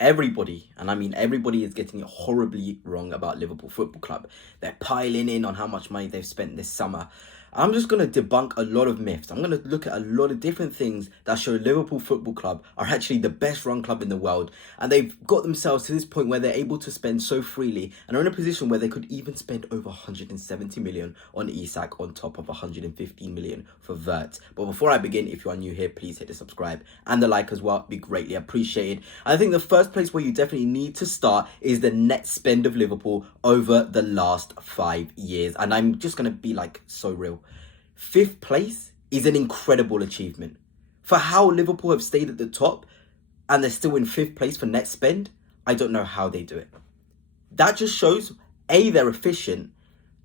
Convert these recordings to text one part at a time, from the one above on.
Everybody, and I mean everybody, is getting it horribly wrong about Liverpool Football Club. They're piling in on how much money they've spent this summer. I'm just going to debunk a lot of myths. I'm going to look at a lot of different things that show Liverpool Football Club are actually the best run club in the world. And they've got themselves to this point where they're able to spend so freely and are in a position where they could even spend over 170 million on Isak on top of 115 million for Vert. But before I begin, if you are new here, please hit the subscribe and the like as well. It'd be greatly appreciated. I think the first place where you definitely need to start is the net spend of Liverpool over the last 5 years. And I'm just going to be like so real. 5th place is an incredible achievement. For how Liverpool have stayed at the top and they're still in 5th place for net spend, I don't know how they do it. That just shows, A, they're efficient,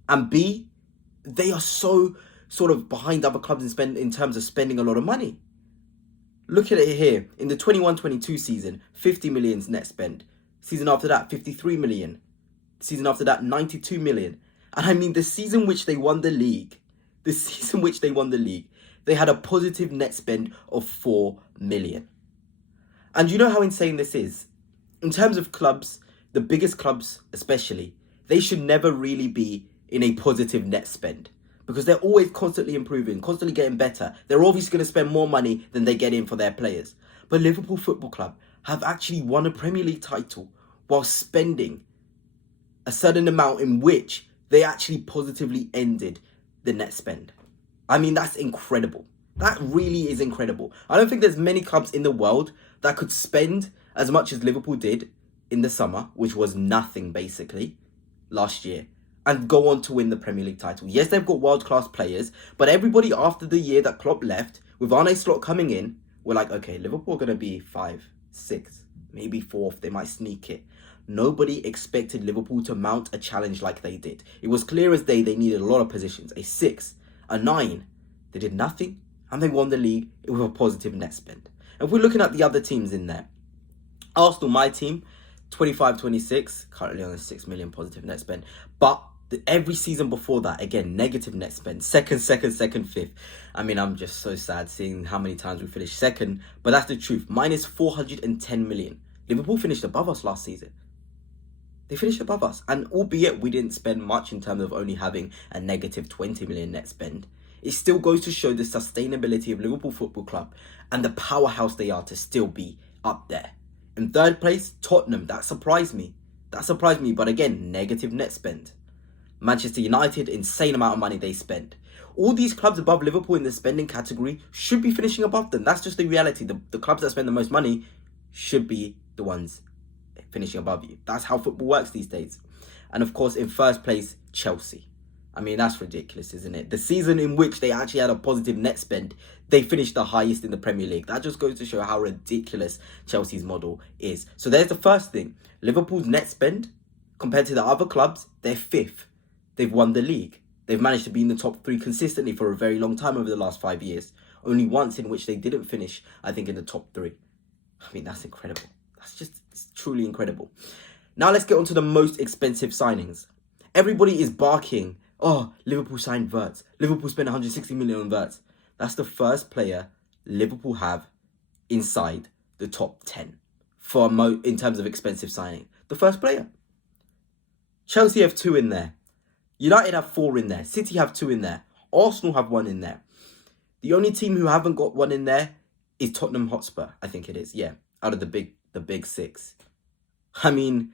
and B, they are so sort of behind other clubs in terms of spending a lot of money. Look at it here. In the 21-22 season, 50 million net spend. Season after that, 53 million. Season after that, 92 million. And I mean, the season which they won the league, they had a positive net spend of 4 million. And you know how insane this is? In terms of clubs, the biggest clubs especially, they should never really be in a positive net spend because they're always constantly improving, constantly getting better. They're obviously going to spend more money than they get in for their players. But Liverpool Football Club have actually won a Premier League title while spending a certain amount in which they actually positively ended the net spend. I mean, that's incredible. That really is incredible. I don't think there's many clubs in the world that could spend as much as Liverpool did in the summer, which was nothing basically, last year, and go on to win the Premier League title. Yes, they've got world-class players, but everybody after the year that Klopp left, with Arne Slot coming in, we're like, okay, Liverpool are going to be 5, 6, maybe 4th. They might sneak it. Nobody expected Liverpool to mount a challenge like they did. It was clear as day they needed a lot of positions. A 6, a 9. They did nothing and they won the league with a positive net spend. And if we're looking at the other teams in there, Arsenal, my team, 25-26, currently on a 6 million positive net spend. But every season before that, again, negative net spend. Second, 5th. I mean, I'm just so sad seeing how many times we finished second. But that's the truth. Minus 410 million. Liverpool finished above us last season. They finished above us, and albeit we didn't spend much in terms of only having a negative 20 million net spend, it still goes to show the sustainability of Liverpool Football Club and the powerhouse they are to still be up there. In 3rd place, Tottenham. That surprised me, but again, negative net spend. Manchester United, insane amount of money they spend. All these clubs above Liverpool in the spending category should be finishing above them. That's just the reality. The clubs that spend the most money should be the ones finishing above you. That's how football works these days. And of course, in 1st place, Chelsea. I mean, that's ridiculous, isn't it? The season in which they actually had a positive net spend, they finished the highest in the Premier League. That just goes to show how ridiculous Chelsea's model is. So there's the first thing. Liverpool's net spend, compared to the other clubs, they're 5th. They've won the league. They've managed to be in the top 3 consistently for a very long time over the last 5 years. Only once in which they didn't finish, I think, in the top 3. I mean, that's incredible. It's truly incredible. Now let's get on to the most expensive signings. Everybody is barking, oh, Liverpool signed Wirtz. Liverpool spent 160 million on Wirtz. That's the first player Liverpool have inside the top 10 in terms of expensive signing. The first player. Chelsea have 2 in there. United have 4 in there. City have 2 in there. Arsenal have 1 in there. The only team who haven't got 1 in there is Tottenham Hotspur, I think it is. Yeah, out of the big 6. I mean,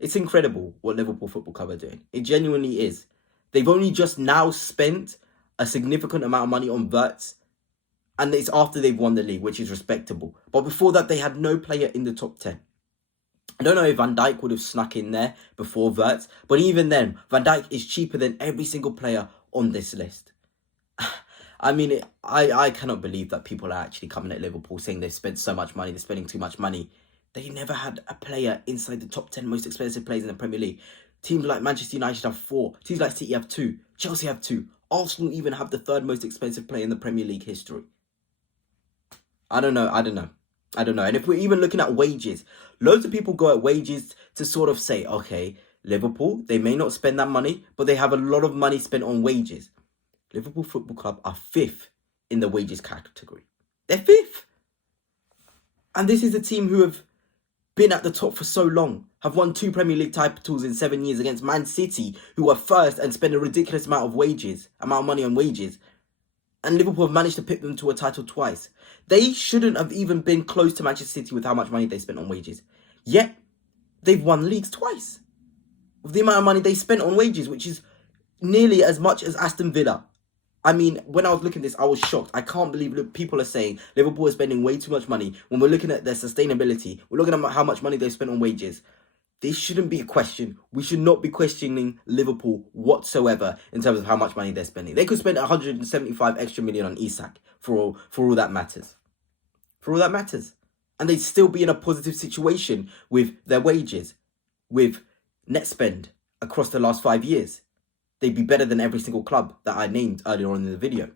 it's incredible what Liverpool Football Club are doing. It genuinely is. They've only just now spent a significant amount of money on Wirtz, and it's after they've won the league, which is respectable. But before that, they had no player in the top 10. I don't know if Van Dijk would have snuck in there before Wirtz, but even then, Van Dijk is cheaper than every single player on this list. I mean, I cannot believe that people are actually coming at Liverpool saying they've spent so much money, they're spending too much money. They never had a player inside the top 10 most expensive players in the Premier League. Teams like Manchester United have 4. Teams like City have 2. Chelsea have 2. Arsenal even have the 3rd most expensive player in the Premier League history. I don't know. And if we're even looking at wages, loads of people go at wages to sort of say, okay, Liverpool, they may not spend that money, but they have a lot of money spent on wages. Liverpool Football Club are 5th in the wages category. They're 5th. And this is a team who have been at the top for so long, have won 2 Premier League titles in 7 years against Man City, who are first and spend a ridiculous amount of money on wages. And Liverpool have managed to pick them to a title twice. They shouldn't have even been close to Manchester City with how much money they spent on wages. Yet, they've won leagues twice with the amount of money they spent on wages, which is nearly as much as Aston Villa. I mean, when I was looking at this, I was shocked. I can't believe people are saying Liverpool is spending way too much money when we're looking at their sustainability. We're looking at how much money they've spent on wages. This shouldn't be a question. We should not be questioning Liverpool whatsoever in terms of how much money they're spending. They could spend 175 extra million on Isak for all that matters. For all that matters. And they'd still be in a positive situation with their wages, with net spend across the last 5 years. They'd be better than every single club that I named earlier on in the video.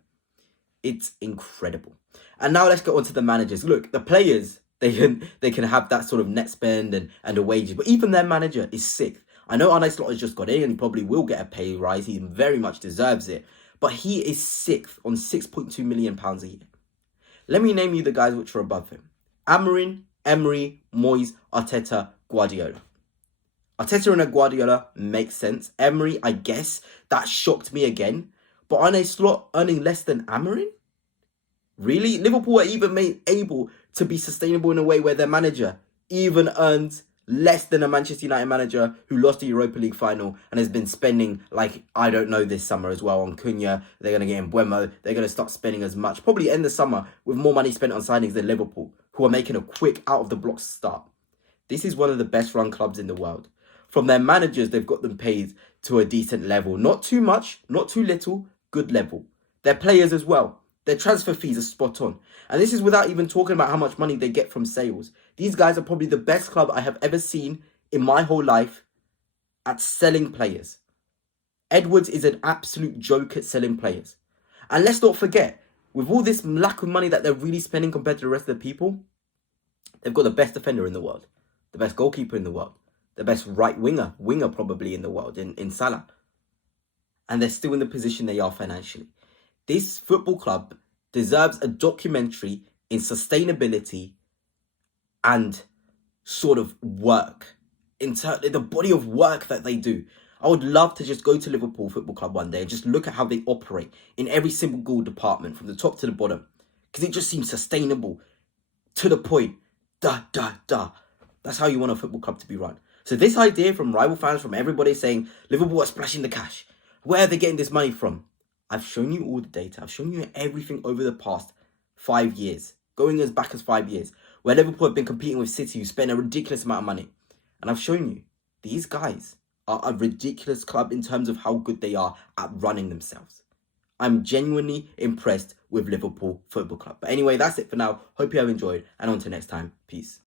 It's incredible. And now let's get on to the managers. Look, the players, they can have that sort of net spend and a wages, but even their manager is sixth. I know Arne Slot has just got in and he probably will get a pay rise. He very much deserves it. But he is sixth on £6.2 million a year. Let me name you the guys which are above him. Amorim, Emery, Moyes, Arteta, Guardiola. Arteta and Guardiola makes sense. Emery, I guess, that shocked me again. But Arne Slot earning less than Amorim? Really? Liverpool are even able to be sustainable in a way where their manager even earns less than a Manchester United manager who lost the Europa League final and has been spending, like, I don't know, this summer as well on Cunha. They're going to get Mbeumo. They're going to start spending as much. Probably end the summer with more money spent on signings than Liverpool, who are making a quick out-of-the-block start. This is one of the best-run clubs in the world. From their managers, they've got them paid to a decent level. Not too much, not too little, good level. Their players as well. Their transfer fees are spot on. And this is without even talking about how much money they get from sales. These guys are probably the best club I have ever seen in my whole life at selling players. Edwards is an absolute joke at selling players. And let's not forget, with all this lack of money that they're really spending compared to the rest of the people, they've got the best defender in the world, the best goalkeeper in the world, the best right winger probably in the world, in Salah. And they're still in the position they are financially. This football club deserves a documentary in sustainability and sort of work, the body of work that they do. I would love to just go to Liverpool Football Club one day and just look at how they operate in every single department from the top to the bottom, because it just seems sustainable, to the point. That's how you want a football club to be run. So this idea from rival fans, from everybody saying Liverpool are splashing the cash, where are they getting this money from? I've shown you all the data. I've shown you everything over the past 5 years, going as back as 5 years, where Liverpool have been competing with City, who spend a ridiculous amount of money. And I've shown you, these guys are a ridiculous club in terms of how good they are at running themselves. I'm genuinely impressed with Liverpool Football Club. But anyway, that's it for now. Hope you have enjoyed, and on to next time. Peace.